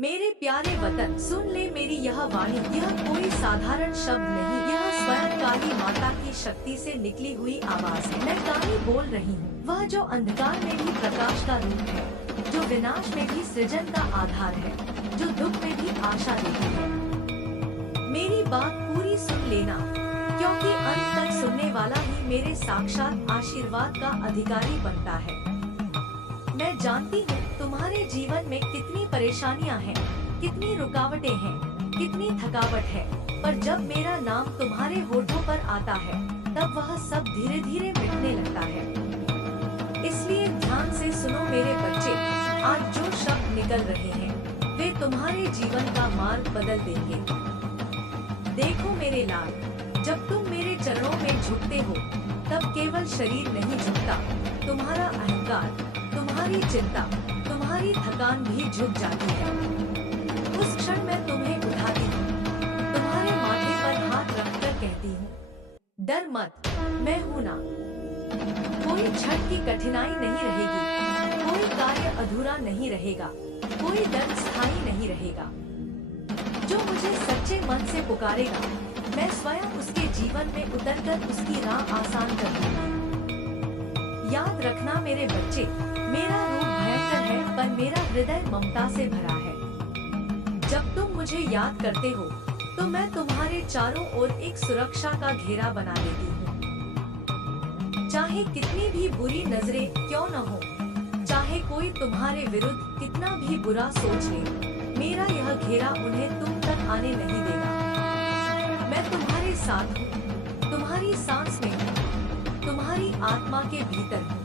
मेरे प्यारे वतन, सुन ले मेरी यह वाणी। यह कोई साधारण शब्द नहीं, यह स्वयं काली माता की शक्ति से निकली हुई आवाज है। मैं काली बोल रही हूँ, वह जो अंधकार में भी प्रकाश का रूप है, जो विनाश में भी सृजन का आधार है, जो दुख में भी आशा देती है। मेरी बात पूरी सुन लेना, क्योंकि अंत तक सुनने वाला ही मेरे साक्षात आशीर्वाद का अधिकारी बनता है। मैं जानती हूँ तुम्हारे जीवन में कितनी परेशानियाँ हैं, कितनी रुकावटें हैं, कितनी थकावट है, पर जब मेरा नाम तुम्हारे होठों पर आता है, तब वह सब धीरे धीरे मिटने लगता है। इसलिए ध्यान से सुनो मेरे बच्चे, आज जो शब्द निकल रहे हैं, वे तुम्हारे जीवन का मार्ग बदल देंगे। देखो मेरे लाल, जब तुम मेरे चरणों में झुकते हो, तब केवल शरीर नहीं झुकता, तुम्हारा अहंकार, तुम्हारी चिंता, तुम्हारी थकान भी झुक जाती है। उस क्षण मैं तुम्हें उठाती हूँ, तुम्हारे माथे पर हाथ रखकर कहती हूँ, डर मत, मैं हूँ ना। कोई क्षण की कठिनाई नहीं रहेगी, कोई कार्य अधूरा नहीं रहेगा, कोई दर्द स्थायी नहीं रहेगा। जो मुझे सच्चे मन से पुकारेगा, मैं स्वयं उसके जीवन में उतरकर उसकी राह आसान कर दूंगी। याद रखना मेरे बच्चे, मेरा रूप भयंकर है, पर मेरा हृदय ममता से भरा है। जब तुम मुझे याद करते हो, तो मैं तुम्हारे चारों ओर एक सुरक्षा का घेरा बना देती हूँ। चाहे कितनी भी बुरी नजरें क्यों न हो, चाहे कोई तुम्हारे विरुद्ध कितना भी बुरा सोच ले, मेरा यह घेरा उन्हें तुम तक आने नहीं देगा। मैं तुम्हारे साथ हूँ, तुम्हारी सांस में हूँ, तुम्हारी आत्मा के भीतर हूँ।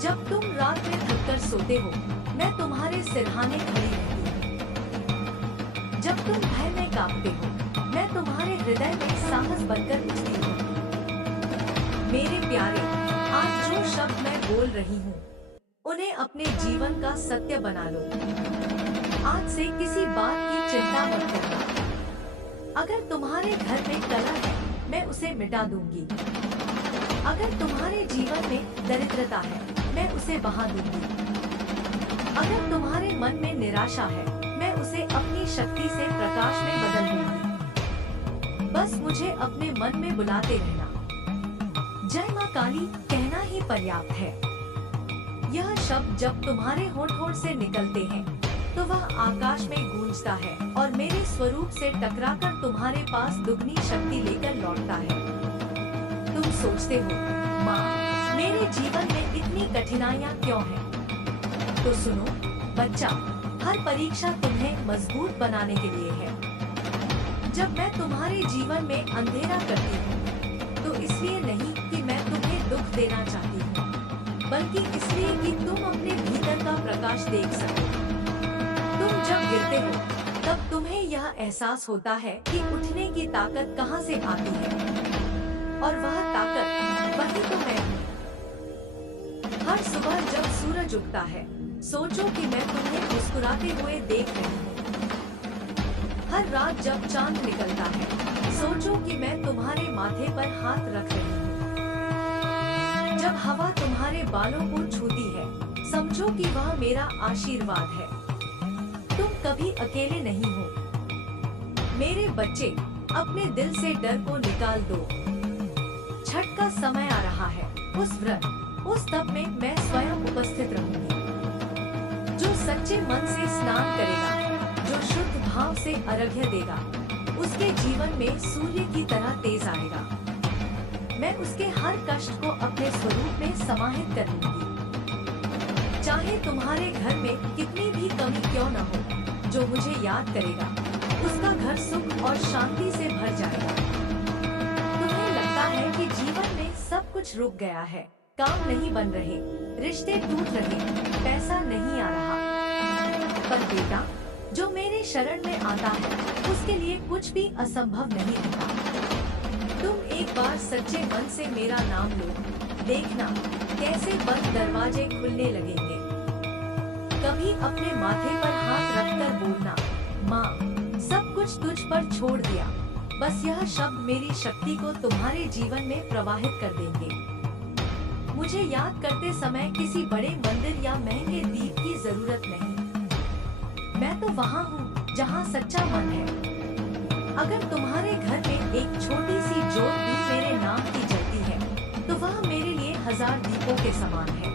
जब तुम रात में थककर सोते हो, मैं तुम्हारे सिरहाने खड़ी रहती हूँ। जब तुम भय में कांपते हो, मैं तुम्हारे हृदय में साहस बनकर उठती हूँ। मेरे प्यारे, आज जो शब्द मैं बोल रही हूँ, उन्हें अपने जीवन का सत्य बना लो। आज से किसी बात की चिंता मत करना। अगर तुम्हारे घर में कलह है, मैं उसे मिटा दूंगी। अगर तुम्हारे जीवन में दरिद्रता है, मैं उसे बहा दूंगी। अगर तुम्हारे मन में निराशा है, मैं उसे अपनी शक्ति से प्रकाश में बदल दूंगी। बस मुझे अपने मन में बुलाते रहना। जय माँ काली कहना ही पर्याप्त है। यह शब्द जब तुम्हारे होंठ से निकलते हैं, तो वह आकाश में गूंजता है और मेरे स्वरूप से टकराकर तुम्हारे पास दुगनी शक्ति लेकर लौटता है। तुम सोचते हो, माँ, मेरे जीवन में इतनी कठिनाइयाँ क्यों हैं? तो सुनो बच्चा, हर परीक्षा तुम्हें मजबूत बनाने के लिए है। जब मैं तुम्हारे जीवन में अंधेरा करती हूँ, तो इसलिए नहीं कि मैं तुम्हें दुख देना चाहती हूँ, बल्कि इसलिए कि तुम अपने भीतर का प्रकाश देख सको। तुम जब गिरते हो, तब तुम्हें यह एहसास होता है कि उठने की ताकत कहाँ से आती है, और वह ताकत वही तो मैं हूँ। हर सुबह जब सूरज उगता है, सोचो कि मैं तुम्हें मुस्कुराते हुए देख रही हूँ। हर रात जब चांद निकलता है, सोचो कि मैं तुम्हारे माथे पर हाथ रख रही हूँ। जब हवा तुम्हारे बालों को छूती है, समझो कि वह मेरा आशीर्वाद है। तुम कभी अकेले नहीं हो। मेरे बच्चे, अपने दिल से डर को निकाल दो। छठ का समय आ रहा है। उस व्रत, उस तप में मैं स्वयं उपस्थित रहूंगी। जो सच्चे मन से स्नान करेगा, जो शुद्ध भाव से अर्घ्य देगा, उसके जीवन में सूर्य की तरह तेज आएगा। मैं उसके हर कष्ट को अपने स्वरूप में समाहित कर लूंगी। चाहे तुम्हारे घर में कितनी भी कमी क्यों न हो, जो मुझे याद करेगा, उसका घर सुख और शांति से भर जाएगा। तुम्हें लगता है कि जीवन में सब कुछ रुक गया है, काम नहीं बन रहे, रिश्ते टूट रहे, पैसा नहीं आ रहा। पर बेटा, जो मेरे शरण में आता है, उसके लिए कुछ भी असंभव नहीं रहता। तुम एक बार सच्चे मन से मेरा नाम लो, देखना कैसे बंद दरवाजे खुलने लगेंगे। कभी अपने माथे पर हाथ रखकर बोलना, माँ, सब कुछ तुझ पर छोड़ दिया। बस यह शब्द मेरी शक्ति को तुम्हारे जीवन में प्रवाहित कर देंगे। मुझे याद करते समय किसी बड़े मंदिर या महंगे दीप की जरूरत नहीं। वहाँ हूँ जहाँ सच्चा मन है। अगर तुम्हारे घर में एक छोटी सी जोत भी मेरे नाम की जलती है तो वह मेरे लिए 1000 दीपों के समान है।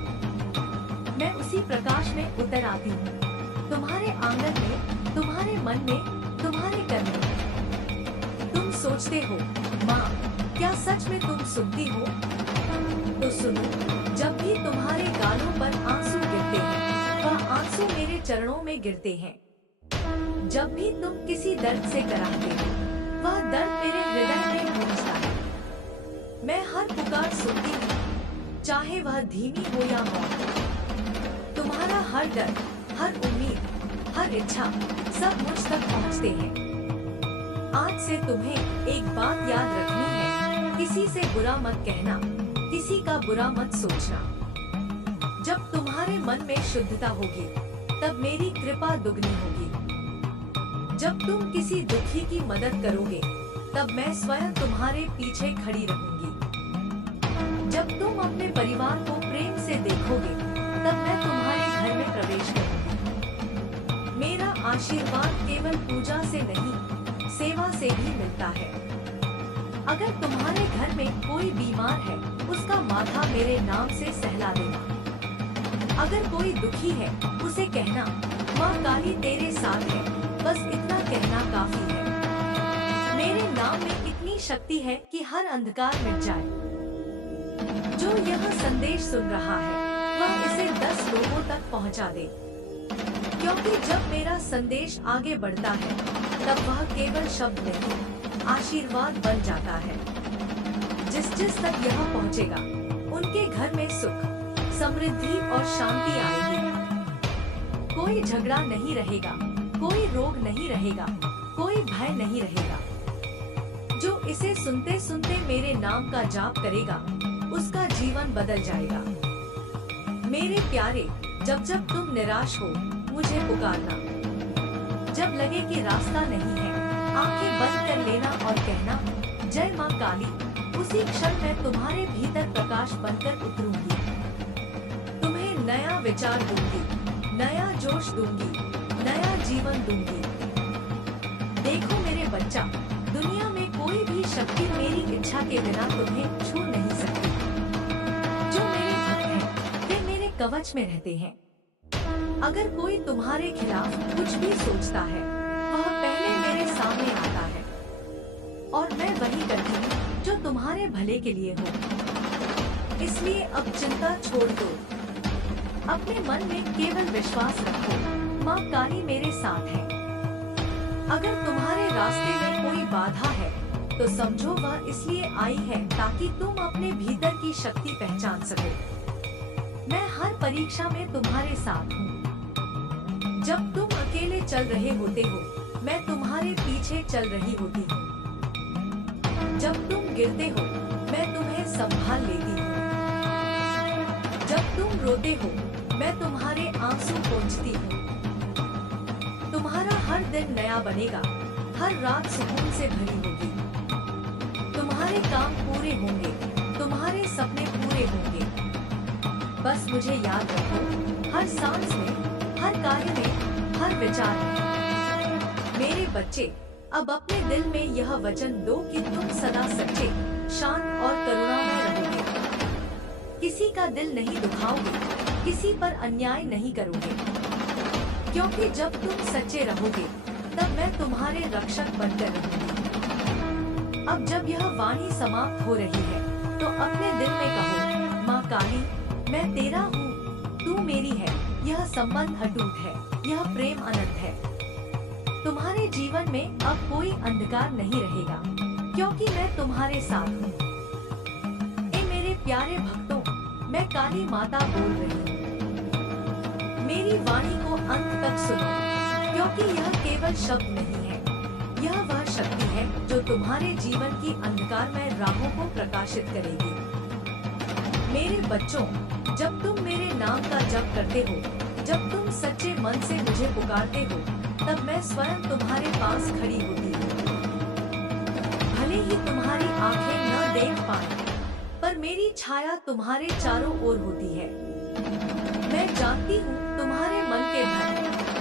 मैं उसी प्रकाश में उतर आती हूँ, तुम्हारे आंगन में, तुम्हारे मन में, तुम्हारे कर्म में। तुम सोचते हो, माँ क्या सच में तुम सुनती हो? तो सुनो, जब भी तुम्हारे गालों पर आंसू गिरते हैं, वह आंसू मेरे चरणों में गिरते हैं। जब भी तुम किसी दर्द से कराहते हो, वह दर्द मेरे हृदय में गूंजता है। मैं हर पुकार सुनती हूँ, चाहे वह धीमी हो या मौत। तुम्हारा हर डर, हर उम्मीद, हर इच्छा सब मुझ तक पहुँचते हैं। आज से तुम्हें एक बात याद रखनी है, किसी से बुरा मत कहना, किसी का बुरा मत सोचना। जब तुम्हारे मन में शुद्धता होगी, तब मेरी कृपा दुगनी होगी। जब तुम किसी दुखी की मदद करोगे, तब मैं स्वयं तुम्हारे पीछे खड़ी रहूंगी। जब तुम अपने परिवार को प्रेम से देखोगे, तब मैं तुम्हारे घर में प्रवेश करूंगी। मेरा आशीर्वाद केवल पूजा से नहीं, सेवा से भी मिलता है। अगर तुम्हारे घर में कोई बीमार है, उसका माथा मेरे नाम से सहला देना। अगर कोई दुखी है, उसे कहना, माँ काली तेरे साथ है, बस इतना कहना काफी है। मेरे नाम में इतनी शक्ति है कि हर अंधकार मिट जाए। जो यह संदेश सुन रहा है, वह इसे 10 लोगों तक पहुंचा दे, क्योंकि जब मेरा संदेश आगे बढ़ता है, तब वह केवल शब्द नहीं, आशीर्वाद बन जाता है। जिस तक यह पहुंचेगा, उनके घर में सुख, समृद्धि और शांति आएगी। कोई झगड़ा नहीं रहेगा, कोई रोग नहीं रहेगा, कोई भय नहीं रहेगा। जो इसे सुनते सुनते मेरे नाम का जाप करेगा, उसका जीवन बदल जाएगा। मेरे प्यारे, जब जब तुम निराश हो, मुझे पुकारना। जब लगे कि रास्ता नहीं है, आंखें बंद कर लेना और कहना, जय माँ काली। उसी क्षण मैं तुम्हारे भीतर प्रकाश बनकर उतरूंगी। तुम्हें नया विचार दूंगी, नया जोश दूंगी, नया जीवन दूंगी। देखो मेरे बच्चा, दुनिया में कोई भी शक्ति मेरी इच्छा के बिना तुम्हें छू नहीं सकती। जो मेरे भक्त हैं, वे मेरे कवच में रहते हैं। अगर कोई तुम्हारे खिलाफ कुछ भी सोचता है, वह पहले मेरे सामने आता है, और मैं वही करती हूँ जो तुम्हारे भले के लिए हो। इसलिए अब चिंता छोड़ दो, अपने मन में केवल विश्वास रखो, माँ काली मेरे साथ है। अगर तुम्हारे रास्ते में कोई बाधा है, तो समझो वह इसलिए आई है ताकि तुम अपने भीतर की शक्ति पहचान सको। मैं हर परीक्षा में तुम्हारे साथ हूँ। जब तुम अकेले चल रहे होते हो, मैं तुम्हारे पीछे चल रही होती हूँ। जब तुम गिरते हो, मैं तुम्हें संभाल लेती हूँ। जब तुम रोते हो, मैं तुम्हारे आंसू पोंछती हूँ। तुम्हारा हर दिन नया बनेगा, हर रात सुकून से भरी होगी। तुम्हारे काम पूरे होंगे, तुम्हारे सपने पूरे होंगे। बस मुझे याद रखो, हर सांस में, हर कार्य में, हर विचार में। मेरे बच्चे, अब अपने दिल में यह वचन दो कि तुम सदा सच्चे, शांत और करुणामय रहोगे। किसी का दिल नहीं दुखाओगे, किसी पर अन्याय नहीं करोगे, क्योंकि जब तुम सच्चे रहोगे, तब मैं तुम्हारे रक्षक बनकर रहूंगी। अब जब यह वाणी समाप्त हो रही है, तो अपने दिल में कहो, माँ काली, मैं तेरा हूँ, तू मेरी है। यह संबंध अटूट है, यह प्रेम अनंत है। तुम्हारे जीवन में अब कोई अंधकार नहीं रहेगा, क्योंकि मैं तुम्हारे साथ हूँ। ए मेरे प्यारे भक्तों, मैं काली माता बोल रही हूँ। मेरी वाणी को अंत तक सुनो, क्योंकि यह केवल शब्द नहीं है, यह वह शक्ति है जो तुम्हारे जीवन की अंधकारमय राहों को प्रकाशित करेगी। मेरे बच्चों, जब तुम मेरे नाम का जप करते हो, जब तुम सच्चे मन से मुझे पुकारते हो, तब मैं स्वयं तुम्हारे पास खड़ी होती हूँ। भले ही तुम्हारी आंखें न देख पाए, पर मेरी छाया तुम्हारे चारों ओर होती है। मैं जानती हूँ तुम्हारे मन के भय,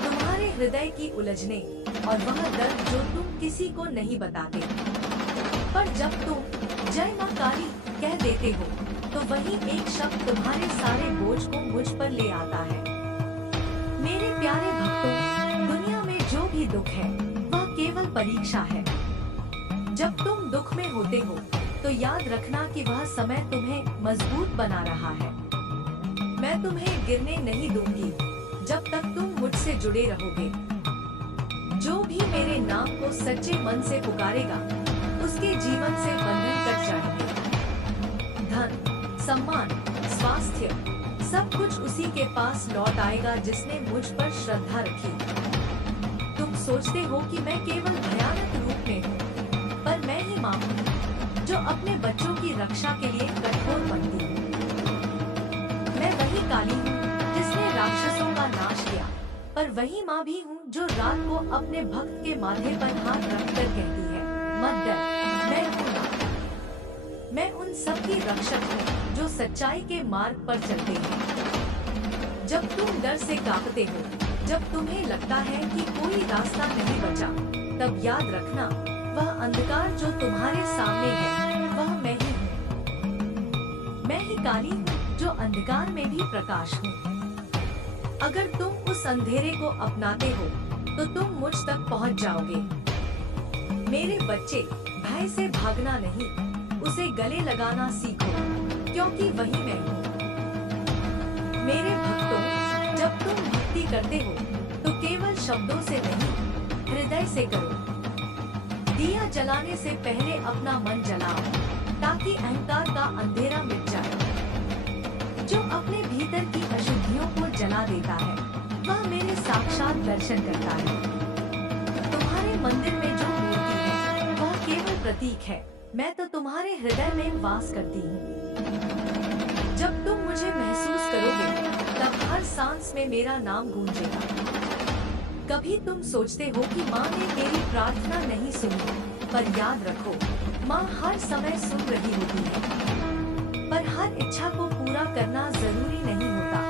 तुम्हारे हृदय की उलझने और वह दर्द जो तुम किसी को नहीं बताते। पर जब तुम जय मां काली कह देते हो तो वही एक शब्द तुम्हारे सारे बोझ को मुझ पर ले आता है। मेरे प्यारे भक्तों, दुनिया में जो भी दुख है वह केवल परीक्षा है। जब तुम दुख में होते हो तो याद रखना कि वह समय तुम्हें मजबूत बना रहा है। मैं तुम्हें गिरने नहीं दूंगी जब तक तुम मुझसे जुड़े रहोगे। जो भी मेरे नाम को सच्चे मन से पुकारेगा उसके जीवन से बंधन कट जाएंगे। धन, सम्मान, स्वास्थ्य सब कुछ उसी के पास लौट आएगा जिसने मुझ पर श्रद्धा रखी। तुम सोचते हो कि मैं केवल भयानक रूप में हूँ, पर मैं ही माँ हूँ जो अपने बच्चों की रक्षा के लिए कठोर बनती हूँ। मैं वही काली हूँ जिसने राक्षसों का नाश किया, पर वही माँ भी हूँ जो रात को अपने भक्त के माथे पर हाथ रखकर कहती है, मत डर, मैं हूँ माँ। मैं उन सब की रक्षक हूँ जो सच्चाई के मार्ग पर चलते हैं। जब तुम डर से कांपते हो, जब तुम्हें लगता है कि कोई रास्ता नहीं बचा, तब याद रखना वह अंधकार जो तुम्हारे सामने है वह मैं ही हूँ। मैं ही काली हूँ जो अंधकार में भी प्रकाश हूँ। अगर तुम उस अंधेरे को अपनाते हो तो तुम मुझ तक पहुँच जाओगे। मेरे बच्चे, भय से भागना नहीं, उसे गले लगाना सीखो, क्योंकि वही मैं हूँ। मेरे भक्तों, जब तुम भक्ति करते हो तो केवल शब्दों से नहीं, हृदय से करो। दिया जलाने से पहले अपना मन जलाओ ताकि अहंकार का अंधेरा मिट जाए। जो अपने भीतर की अशुद्धियों को जला देता है वह मेरे साक्षात दर्शन करता है। तुम्हारे मंदिर में जो मूर्ति है वह केवल प्रतीक है, मैं तो तुम्हारे हृदय में वास करती हूँ। जब तुम मुझे महसूस करोगे तब हर सांस में मेरा नाम गूंजेगा। कभी तुम सोचते हो कि माँ ने मेरी प्रार्थना नहीं सुनी, पर याद रखो माँ हर समय सुन रही होती है। पर हर इच्छा को पूरा करना जरूरी नहीं होता,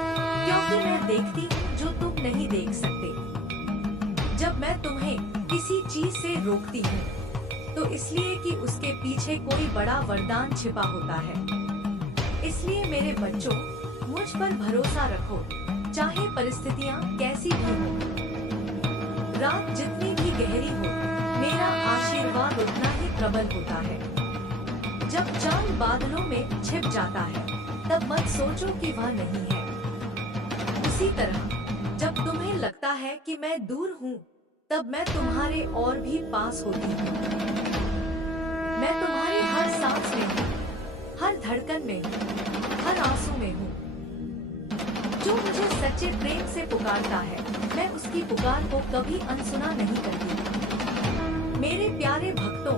क्योंकि मैं देखती हूँ जो तुम नहीं देख सकते। जब मैं तुम्हें किसी चीज से रोकती हूँ तो इसलिए कि उसके पीछे कोई बड़ा वरदान छिपा होता है। इसलिए मेरे बच्चों, मुझ पर भरोसा रखो, चाहे परिस्थितियाँ कैसी भी हो। रात जितनी भी गहरी हो, मेरा आशीर्वाद उतना ही प्रबल होता है। जब चांद बादलों में छिप जाता है तब मत सोचो कि वह नहीं है। उसी तरह जब तुम्हें लगता है कि मैं दूर हूँ, तब मैं तुम्हारे और भी पास होती हूँ। मैं तुम्हारी हर सांस में हूँ, हर धड़कन में हूँ, हर आंसू में हूँ। जो मुझे सच्चे प्रेम से पुकारता है, मैं उसकी पुकार को कभी अनसुना नहीं करती। मेरे प्यारे भक्तों,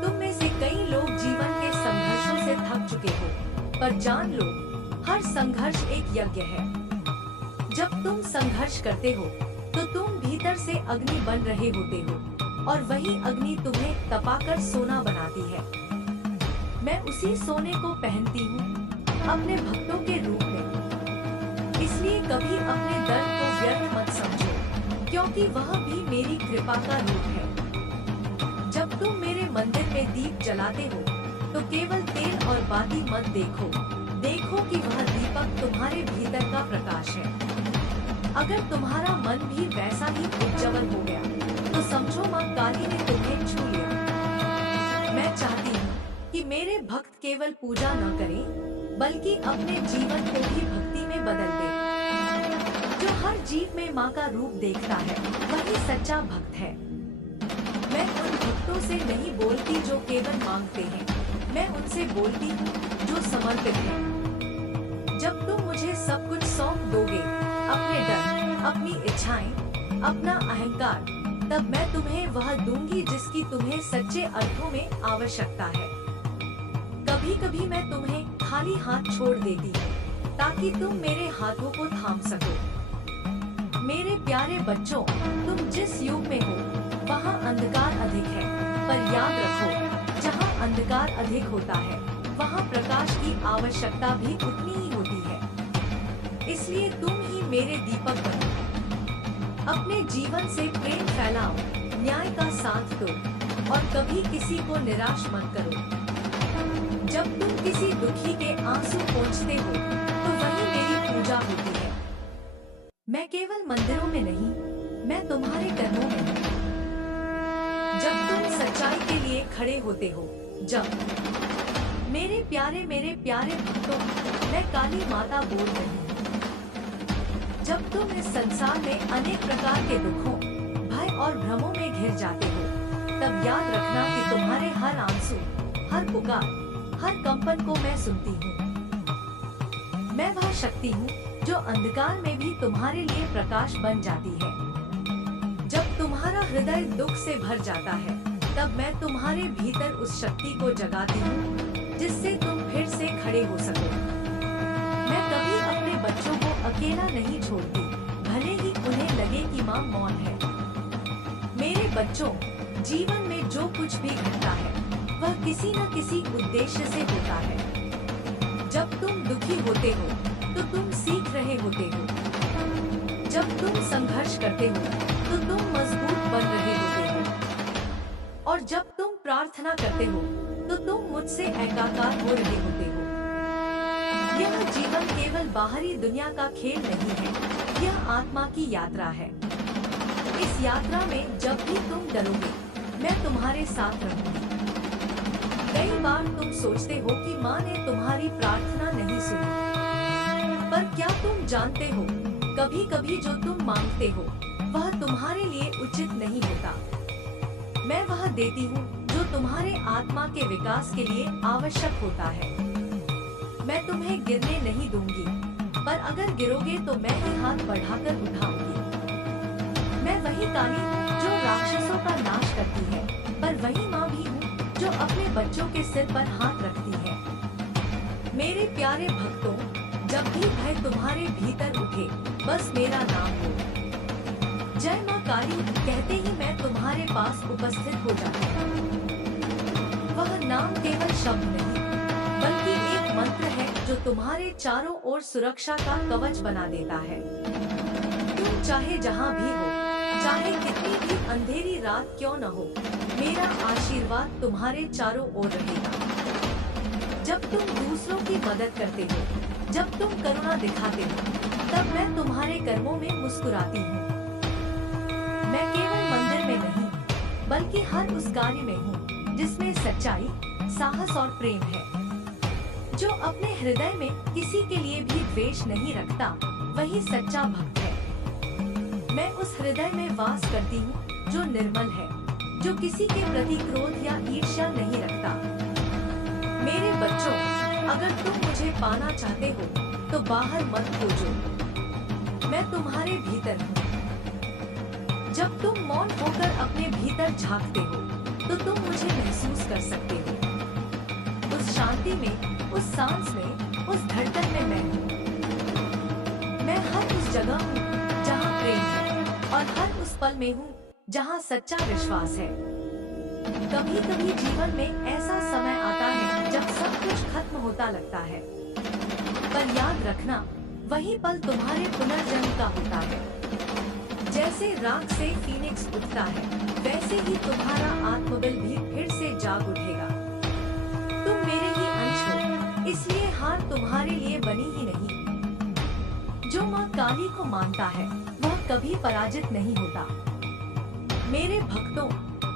तुम में से कई लोग जीवन के संघर्षों से थक चुके हो, पर जान लो, हर संघर्ष एक यज्ञ है। जब तुम संघर्ष करते हो, तो तुम भीतर से अग्नि बन रहे होते हो, और वही अग्नि तुम्हें तपाकर सोना बनाती है। मैं उसी सोने को पहनती हूँ अपने भक्तों के रूप में। इसलिए कभी अपने दर्द को व्यर्थ मत समझो, क्योंकि वह भी मेरी कृपा का रूप है। जब तुम मेरे मंदिर में दीप जलाते हो, तो केवल तेल और बाती मत देखो, देखो कि वह दीपक तुम्हारे भीतर का प्रकाश है। अगर तुम्हारा मन भी वैसा ही उज्जवल हो गया, तो समझो माँ काली ने तुम्हें छू लिया। मैं चाहती हूँ कि मेरे भक्त केवल पूजा न करें, बल्कि अपने जीवन को भी भक्ति में बदल दें। जो हर जीव में माँ का रूप देखता है, वही सच्चा भक्त है। मैं उन भक्तों से नहीं बोलती जो केवल मांगते हैं, मैं उनसे बोलती हूँ जो समर्पित हैं। जब तुम मुझे सब कुछ सौंप दोगे, अपने डर, अपनी इच्छाएं, अपना अहंकार, तब मैं तुम्हें वह दूंगी जिसकी तुम्हें सच्चे अर्थों में आवश्यकता है। कभी कभी मैं तुम्हें खाली हाथ छोड़ देती हूँ, ताकि तुम मेरे हाथों को थाम सको। मेरे प्यारे बच्चों, तुम जिस युग में हो, वहाँ अंधकार अधिक है, पर याद रखो, जहाँ अंधकार अधिक होता है, वहाँ प्रकाश की आवश्यकता भी उतनी ही होती है। इसलिए तुम ही मेरे दीपक बनो। अपने जीवन से प्रेम फैलाओ, न्याय का साथ दो और कभी किसी को निराश मत करो। जब तुम किसी दुखी के आंसू पोंछते हो तो वही मेरी पूजा होती है। मैं केवल मंदिरों में नहीं, मैं तुम्हारे कर्मों में हूँ। जब तुम सच्चाई के लिए खड़े होते हो, जब मेरे प्यारे भक्तों, मैं काली माता बोल रही हूँ। जब तुम इस संसार में अनेक प्रकार के दुखों, भय और भ्रमों में घिर जाते हो, तब याद रखना कि तुम्हारे हर आंसू, हर पुकार, हर कंपन को मैं सुनती हूँ। मैं वह शक्ति हूँ जो अंधकार में भी तुम्हारे लिए प्रकाश बन जाती है। जब तुम्हारा हृदय दुख से भर जाता है, तब मैं तुम्हारे भीतर उस शक्ति को जगाती हूँ जिससे तुम फिर से खड़े हो सको। मैं कभी अपने बच्चों को अकेला नहीं छोड़ती, भले ही उन्हें लगे कि माँ मौन है। मेरे बच्चों, जीवन में जो कुछ भी घटता है वह किसी न किसी उद्देश्य से होता है। जब तुम दुखी होते हो तो तुम सीख रहे होते हो। जब तुम संघर्ष करते हो तो तुम मजबूत बन रहे होते हो। और जब तुम प्रार्थना करते हो तो तुम मुझसे एकाकार हो रहे होते हो। यह जीवन केवल बाहरी दुनिया का खेल नहीं है, यह आत्मा की यात्रा है। इस यात्रा में जब भी तुम डरोगे, मैं तुम्हारे साथ रहूंगी। कई बार तुम सोचते हो कि माँ ने तुम्हारी प्रार्थना नहीं सुनी, पर क्या तुम जानते हो, कभी-कभी जो तुम मांगते हो वह तुम्हारे लिए उचित नहीं होता। मैं वह देती हूँ जो तुम्हारे आत्मा के विकास के लिए आवश्यक होता है। मैं तुम्हें गिरने नहीं दूंगी, पर अगर गिरोगे तो मैं ही हाथ बढ़ाकर उठाऊंगी। मैं वही काली हूँ जो राक्षसों का नाश करती है, पर वही माँ भी हूँ जो अपने बच्चों के सिर पर हाथ रखती है। मेरे प्यारे भक्तों, जब भी भय तुम्हारे भीतर उठे, बस मेरा नाम लो। जय माँ काली कहते ही मैं तुम्हारे पास उपस्थित हो जाती हूँ। वह नाम केवल शब्द नहीं, बल्कि एक मंत्र है जो तुम्हारे चारों ओर सुरक्षा का कवच बना देता है। तुम चाहे जहाँ भी हो, चाहे कितनी भी अंधेरी रात क्यों न हो, मेरा आशीर्वाद तुम्हारे चारों ओर रहेगा। जब तुम दूसरों की मदद करते हो, जब तुम करुणा दिखाते हो, तब मैं तुम्हारे कर्मों में मुस्कुराती हूँ। मैं केवल मंदिर में नहीं, बल्कि हर उस कार्य में हूँ जिसमें सच्चाई, साहस और प्रेम है। जो अपने हृदय में किसी के लिए भी द्वेष नहीं रखता, वही सच्चा भक्त है। मैं उस हृदय में वास करती हूँ जो निर्मल है, जो किसी के प्रति क्रोध या ईर्ष्या नहीं रखता। मेरे बच्चों, अगर तुम मुझे पाना चाहते हो तो बाहर मत खोजो, मैं तुम्हारे भीतर हूँ। जब तुम मौन होकर अपने भीतर झांकते हो तो तुम मुझे महसूस कर सकते हो। उस शांति में, उस सांस में, उस धड़कन में मैं हूँ। मैं हर उस जगह हूँ जहाँ प्रेम है, और हर उस पल में हूँ जहाँ सच्चा विश्वास है। कभी कभी जीवन में ऐसा समय आता है जब सब कुछ खत्म होता लगता है, पर याद रखना, वही पल तुम्हारे पुनर्जन्म का होता है। जैसे राख से फीनिक्स उठता है, वैसे ही तुम्हारा आत्मबल भी फिर से जाग उठेगा। तुम मेरे ही अंश हो, इसलिए हार तुम्हारे लिए बनी ही नहीं। जो माँ काली को मानता है, वह कभी पराजित नहीं होता। मेरे भक्तों,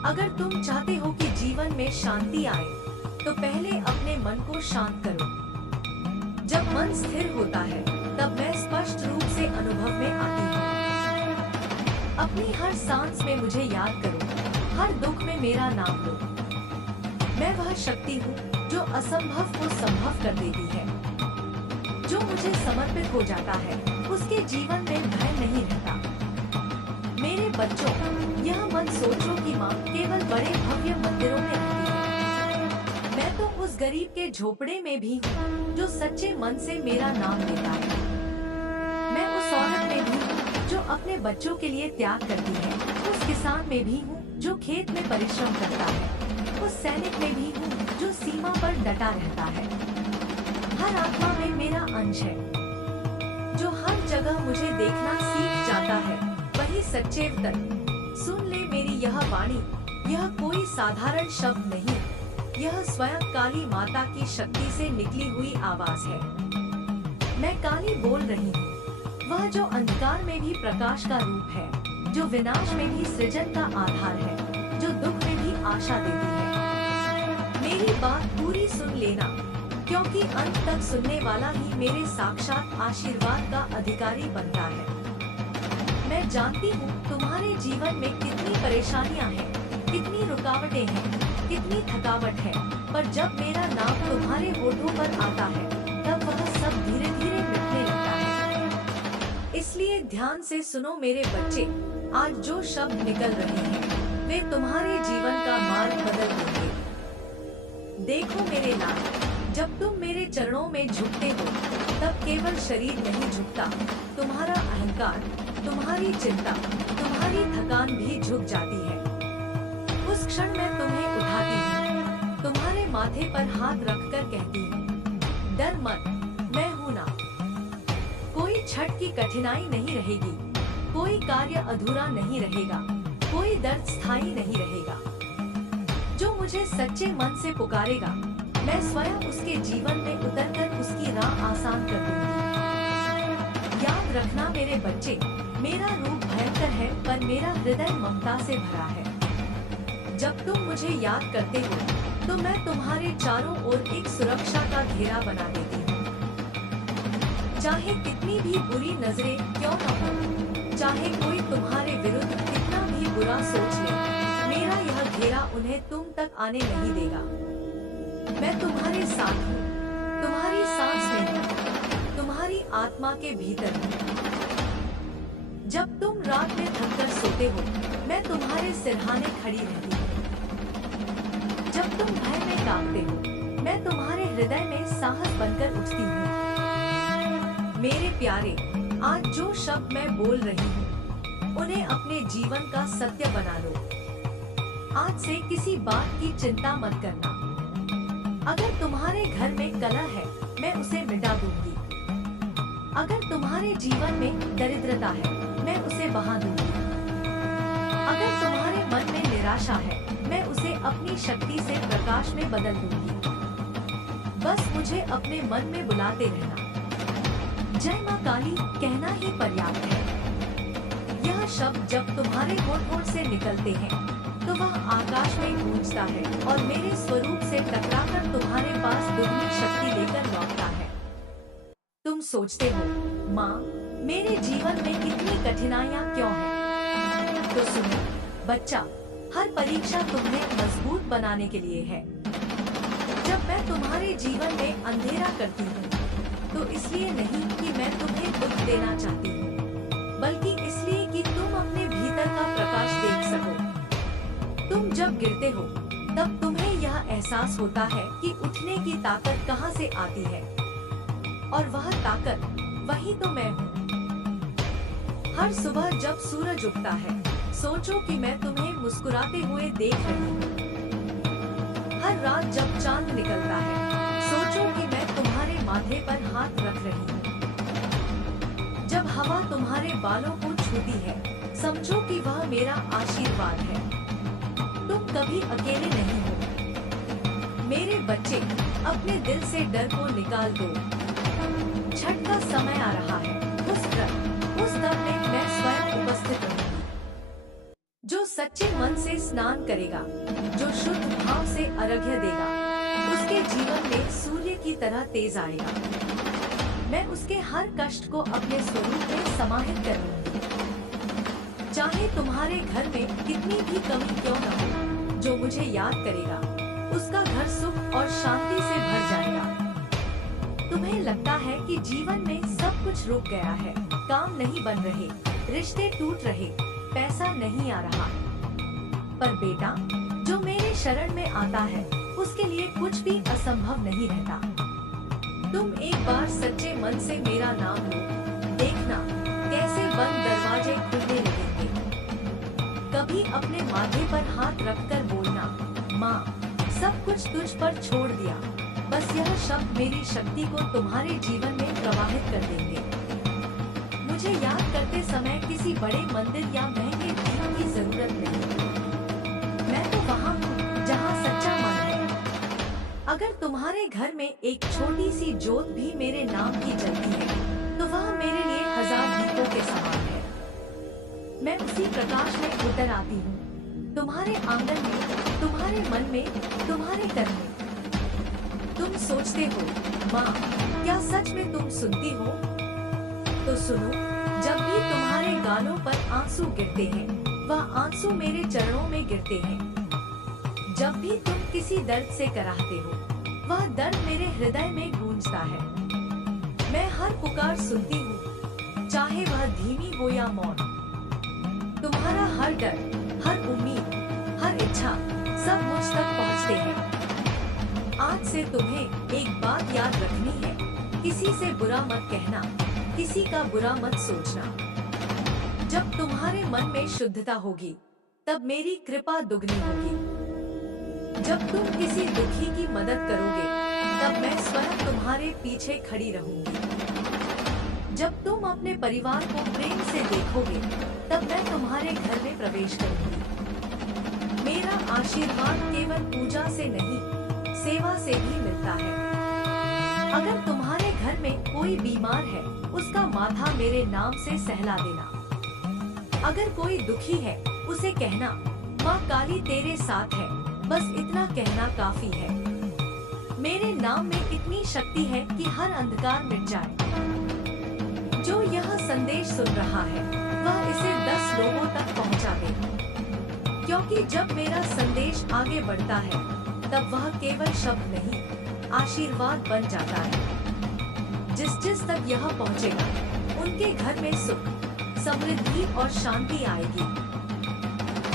अगर तुम चाहते हो कि जीवन में शांति आए, तो पहले अपने मन को शांत करो। जब मन स्थिर होता है, तब मैं स्पष्ट रूप से अनुभव में आती हूँ। अपनी हर सांस में मुझे याद करो, हर दुख में मेरा नाम लो। मैं वह शक्ति हूँ जो असंभव को संभव कर देती है। जो मुझे समर्पित हो जाता है, उसके जीवन में भय नहीं रहता। मेरे बच्चों, यह मत सोचो कि माँ केवल बड़े भव्य मंदिरों में रहती है। मैं तो उस गरीब के झोपड़े में भी हूँ जो सच्चे मन से मेरा नाम लेता है। मैं उस औरत में भी हूँ जो अपने बच्चों के लिए त्याग करती है। उस किसान में भी हूँ जो खेत में परिश्रम करता है। उस सैनिक में भी हूँ जो सीमा पर डटा रहता है। हर आत्मा में मेरा अंश है। जो हर जगह मुझे देखना सीख जाता है, वही ही सच्चे तक सुन ले मेरी यह वाणी, यह कोई साधारण शब्द नहीं, यह स्वयं काली माता की शक्ति से निकली हुई आवाज है। मैं काली बोल रही हूँ, वह जो अंधकार में भी प्रकाश का रूप है, जो विनाश में भी सृजन का आधार है, जो दुख में भी आशा देती है। मेरी बात पूरी सुन लेना, क्योंकि अंत तक सुनने वाला ही मेरे साक्षात आशीर्वाद का अधिकारी बनता है। मैं जानती हूँ तुम्हारे जीवन में कितनी परेशानियाँ हैं, कितनी रुकावटें हैं, कितनी थकावट है, पर जब मेरा नाम तुम्हारे होठों पर आता है, तब वह सब धीरे धीरे मिटने लगता है। इसलिए ध्यान से सुनो मेरे बच्चे, आज जो शब्द निकल रहे हैं, वे तुम्हारे जीवन का मार्ग बदल देंगे। देखो मेरे लाल, जब तुम मेरे चरणों में झुकते हो, तब केवल शरीर नहीं झुकता, तुम्हारा अहंकार, तुम्हारी चिंता, तुम्हारी थकान भी झुक जाती है। उस क्षण मैं तुम्हें उठाती हूँ, तुम्हारे माथे पर हाथ रखकर कहती हूँ, डर मत, मैं हूँ ना। कोई छठ की कठिनाई नहीं रहेगी, कोई कार्य अधूरा नहीं रहेगा, कोई दर्द स्थायी नहीं रहेगा। जो मुझे सच्चे मन से पुकारेगा, मैं स्वयं उसके जीवन में उतरकर उसकी राह आसान कर दूंगी। याद रखना मेरे बच्चे, मेरा रूप भयंकर है, पर मेरा हृदय ममता से भरा है। जब तुम मुझे याद करते हो, तो मैं तुम्हारे चारों ओर एक सुरक्षा का घेरा बना देती हूँ। चाहे कितनी भी बुरी नजरें क्यों न हो, चाहे कोई तुम्हारे विरुद्ध कितना भी बुरा सोच ले, मेरा यह घेरा उन्हें तुम तक आने नहीं देगा। मैं तुम्हारे साथ हूँ, तुम्हारी सांस में हूँ, तुम्हारी आत्मा के भीतर हूँ। जब तुम रात में थककर सोते हो, मैं तुम्हारे सिरहाने खड़ी रहती हूँ। जब तुम भय में कांपते हो, मैं तुम्हारे हृदय में साहस बनकर उठती हूँ। मेरे प्यारे, आज जो शब्द मैं बोल रही हूँ, उन्हें अपने जीवन का सत्य बना लो। आज से किसी बात की चिंता मत करना। अगर तुम्हारे घर में कलह है, मैं उसे मिटा दूंगी। अगर तुम्हारे जीवन में दरिद्रता है, मैं उसे बहा दूंगी। अगर तुम्हारे मन में निराशा है, मैं उसे अपनी शक्ति से प्रकाश में बदल दूंगी। बस मुझे अपने मन में बुलाते रहना। जय माँ काली कहना ही पर्याप्त है। यह शब्द जब तुम्हारे होठ से निकलते हैं, तो वह आकाश में गूंजता है और मेरे स्वरूप से टकराकर तुम्हारे पास दुगनी शक्ति लेकर लौटता है। तुम सोचते हो, माँ, मेरे जीवन में कितनी कठिनाइयाँ क्यों हैं? तो सुनो बच्चा, हर परीक्षा तुम्हें मजबूत बनाने के लिए है। जब मैं तुम्हारे जीवन में अंधेरा करती हूँ, तो इसलिए नहीं कि मैं तुम्हें दुख देना चाहती हूँ, बल्कि इसलिए कि तुम अपने भीतर का प्रकाश देख सको। तुम जब गिरते हो, तब तुम्हें यह एहसास होता है कि उठने की ताकत कहाँ से आती है, और वह ताकत वही तो मैं हूँ। हर सुबह जब सूरज उगता है, सोचो कि मैं तुम्हें मुस्कुराते हुए देख रही हूँ। हर रात जब चांद निकलता है, सोचो कि मैं तुम्हारे माथे पर हाथ रख रही हूँ। जब हवा तुम्हारे बालों को छूती है, समझो कि वह मेरा आशीर्वाद है। तुम कभी अकेले नहीं हो। मेरे बच्चे, अपने दिल से डर को निकाल दो। छठ का समय आ रहा है। उस दम में मैं स्वयं उपस्थित रहूंगी। जो सच्चे मन से स्नान करेगा, जो शुद्ध भाव से अर्घ्य देगा, उसके जीवन में सूर्य की तरह तेज आएगा। मैं उसके हर कष्ट को अपने स्वरूप में समाहित कर लूंगी। चाहे तुम्हारे घर में कितनी भी कमी क्यों न हो, जो मुझे याद करेगा, उसका घर सुख और शांति से भर जाएगा। तुम्हें लगता है कि जीवन में सब कुछ रुक गया है, काम नहीं बन रहे, रिश्ते टूट रहे, पैसा नहीं आ रहा। पर बेटा, जो मेरे शरण में आता है, उसके लिए कुछ भी असंभव नहीं रहता। तुम एक बार सच्चे मन से मेरा नाम लो, देखना कैसे बंद दरवाजे खुलने लगेंगे। कभी अपने माथे पर हाथ रखकर बोलना, माँ, सब कुछ तुझ पर छोड़ दिया। बस यह शब्द मेरी शक्ति को तुम्हारे जीवन में प्रवाहित कर देंगे। मुझे याद करते समय किसी बड़े मंदिर या महंगे दीप की जरूरत नहीं। मैं तो वहाँ हूँ जहाँ सच्चा मन है। अगर तुम्हारे घर में एक छोटी सी जोत भी मेरे नाम की जलती है तो वह मेरे लिए 1000 दीपों के समान है। मैं उसी प्रकाश में उतर आती हूँ, तुम्हारे आंगन में, तुम्हारे मन में, तुम्हारे तन में। तुम सोचते हो, माँ क्या सच में तुम सुनती हो? तो सुनो, जब भी तुम्हारे गालों पर आंसू गिरते हैं, वह आंसू मेरे चरणों में गिरते हैं। जब भी तुम किसी दर्द से कराहते हो, वह दर्द मेरे हृदय में गूंजता है। मैं हर पुकार सुनती हूँ, चाहे वह धीमी हो या मौन। तुम्हारा हर डर, हर उम्मीद, हर इच्छा सब मुझ तक पहुँचते हैं। आज से तुम्हें एक बात याद रखनी है, किसी से बुरा मत कहना, किसी का बुरा मत सोचना। जब तुम्हारे मन में शुद्धता होगी, तब मेरी कृपा दुगनी होगी। जब तुम किसी दुखी की मदद करोगे, तब मैं स्वयं तुम्हारे पीछे खड़ी रहूंगी। जब तुम अपने परिवार को प्रेम से देखोगे, तब मैं तुम्हारे घर में प्रवेश करूंगी। मेरा आशीर्वाद केवल पूजा से नहीं, सेवा से भी मिलता है। अगर तुम्हारे घर में कोई बीमार है, उसका माथा मेरे नाम से सहला देना। अगर कोई दुखी है, उसे कहना, माँ काली तेरे साथ है। बस इतना कहना काफी है। मेरे नाम में इतनी शक्ति है कि हर अंधकार मिट जाए। जो यह संदेश सुन रहा है, वह इसे 10 लोगों तक पहुंचा दे, क्योंकि जब मेरा संदेश आगे बढ़ता है, तब वह केवल शब्द नहीं, आशीर्वाद बन जाता है। जिस तक यह पहुंचेगा, उनके घर में सुख, समृद्धि और शांति आएगी।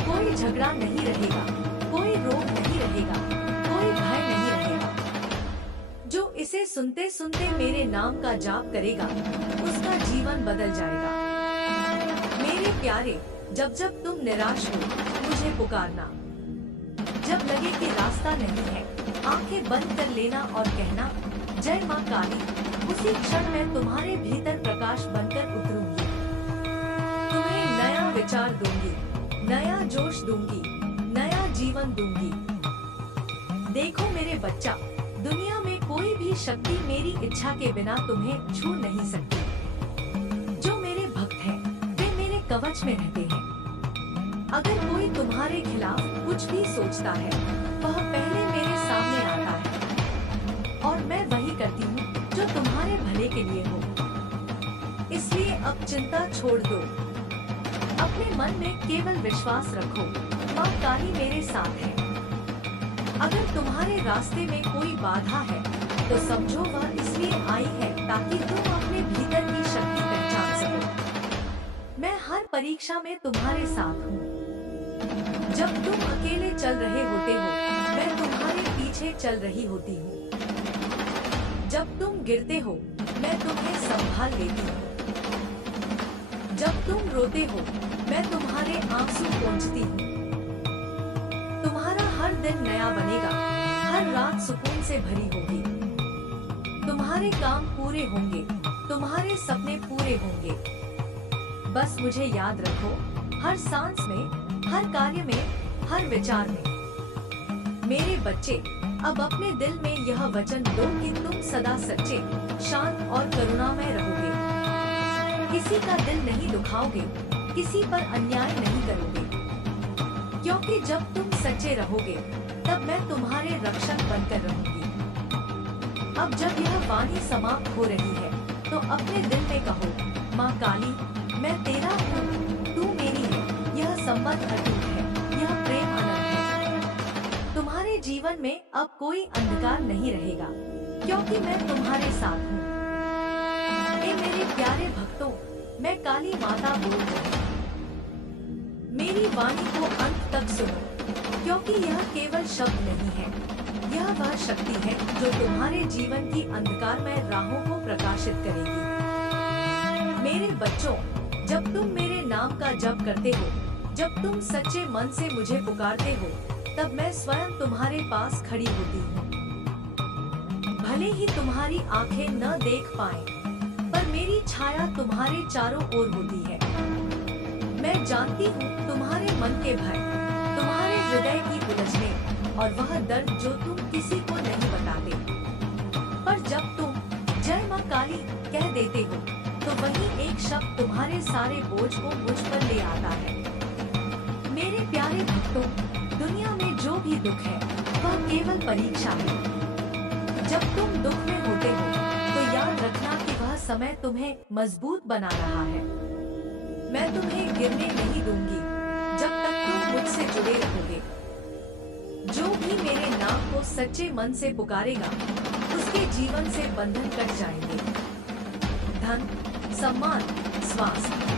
कोई झगड़ा नहीं रहेगा, कोई रोग नहीं रहेगा, कोई भय नहीं रहेगा। जो इसे सुनते सुनते मेरे नाम का जाप करेगा, उसका जीवन बदल जाएगा। मेरे प्यारे, जब जब तुम निराश हो, मुझे पुकारना। जब लगे कि रास्ता नहीं है, आंखें बंद कर लेना और कहना, जय माँ काली। उसी क्षण मैं तुम्हारे भीतर प्रकाश बनकर उतरूंगी। तुम्हें नया विचार दूंगी, नया जोश दूंगी, नया जीवन दूंगी। देखो मेरे बच्चा, दुनिया में कोई भी शक्ति मेरी इच्छा के बिना तुम्हें छू नहीं सकती। जो मेरे भक्त हैं, वे मेरे कवच में रहते हैं। अगर कोई तुम्हारे खिलाफ कुछ भी सोचता है, वह पहले मेरे सामने आता है, और मैं वही करती हूँ जो तुम्हारे भले के लिए हो। इसलिए अब चिंता छोड़ दो, अपने मन में केवल विश्वास रखो, माँ काली मेरे साथ है। अगर तुम्हारे रास्ते में कोई बाधा है, तो समझो वह इसलिए आई है ताकि तुम अपने भीतर की शक्ति पहचान सको। मैं हर परीक्षा में तुम्हारे साथ हूँ। जब तुम अकेले चल रहे होते हो, मैं तुम्हारे पीछे चल रही होती हूँ। जब तुम गिरते हो, मैं तुम्हें संभाल लेती हूँ। जब तुम रोते हो, मैं तुम्हारे आंसू पोंछती हूँ। तुम्हारा हर दिन नया बनेगा, हर रात सुकून से भरी होगी। तुम्हारे काम पूरे होंगे, तुम्हारे सपने पूरे होंगे। बस मुझे याद रखो, हर सांस में, हर कार्य में, हर विचार में। मेरे बच्चे, अब अपने दिल में यह वचन दो कि तुम सदा सच्चे, शांत और करुणामय रहोगे। किसी का दिल नहीं दुखाओगे, किसी पर अन्याय नहीं करोगे, क्योंकि जब तुम सच्चे रहोगे, तब मैं तुम्हारे रक्षक बनकर रहूंगी। अब जब यह वाणी समाप्त हो रही है, तो अपने दिल में कहो, माँ काली, मैं तेरा हूँ, तू मेरी है। यह संबंध अटूट है, यह प्रेम अनंत है। तुम्हारे जीवन में अब कोई अंधकार नहीं रहेगा, क्योंकि मैं तुम्हारे साथ हूँ। मेरे प्यारे भक्तों, मैं काली माता बोल रही हूँ। मेरी वाणी को अंत तक सुनो, क्योंकि यह केवल शब्द नहीं है, यह वह शक्ति है जो तुम्हारे जीवन की अंधकारमय राहों को प्रकाशित करेगी। मेरे बच्चों, जब तुम मेरे नाम का जप करते हो, जब तुम सच्चे मन से मुझे पुकारते हो, तब मैं स्वयं तुम्हारे पास खड़ी होती हूँ। भले ही तुम्हारी आंखें न देख पाएं, पर मेरी छाया तुम्हारे चारों ओर होती है। मैं जानती हूँ तुम्हारे मन के भय, तुम्हारे हृदय की उलझने और वह दर्द जो तुम किसी को नहीं बताते। पर जब तुम जय माँ काली कह देते हो तो वही एक शब्द तुम्हारे सारे बोझ को मुझ पर ले आता है। मेरे प्यारे भक्तों, दुनिया में जो भी दुख है वह केवल परीक्षा है। जब तुम दुख में होते हो तो याद रखना कि वह समय तुम्हें मजबूत बना रहा है। मैं तुम्हें गिरने नहीं दूंगी जब तक तुम मुझसे जुड़े रहोगे। जो भी मेरे नाम को सच्चे मन से पुकारेगा उसके जीवन से बंधन कट जाएंगे। धन, सम्मान, स्वास्थ्य,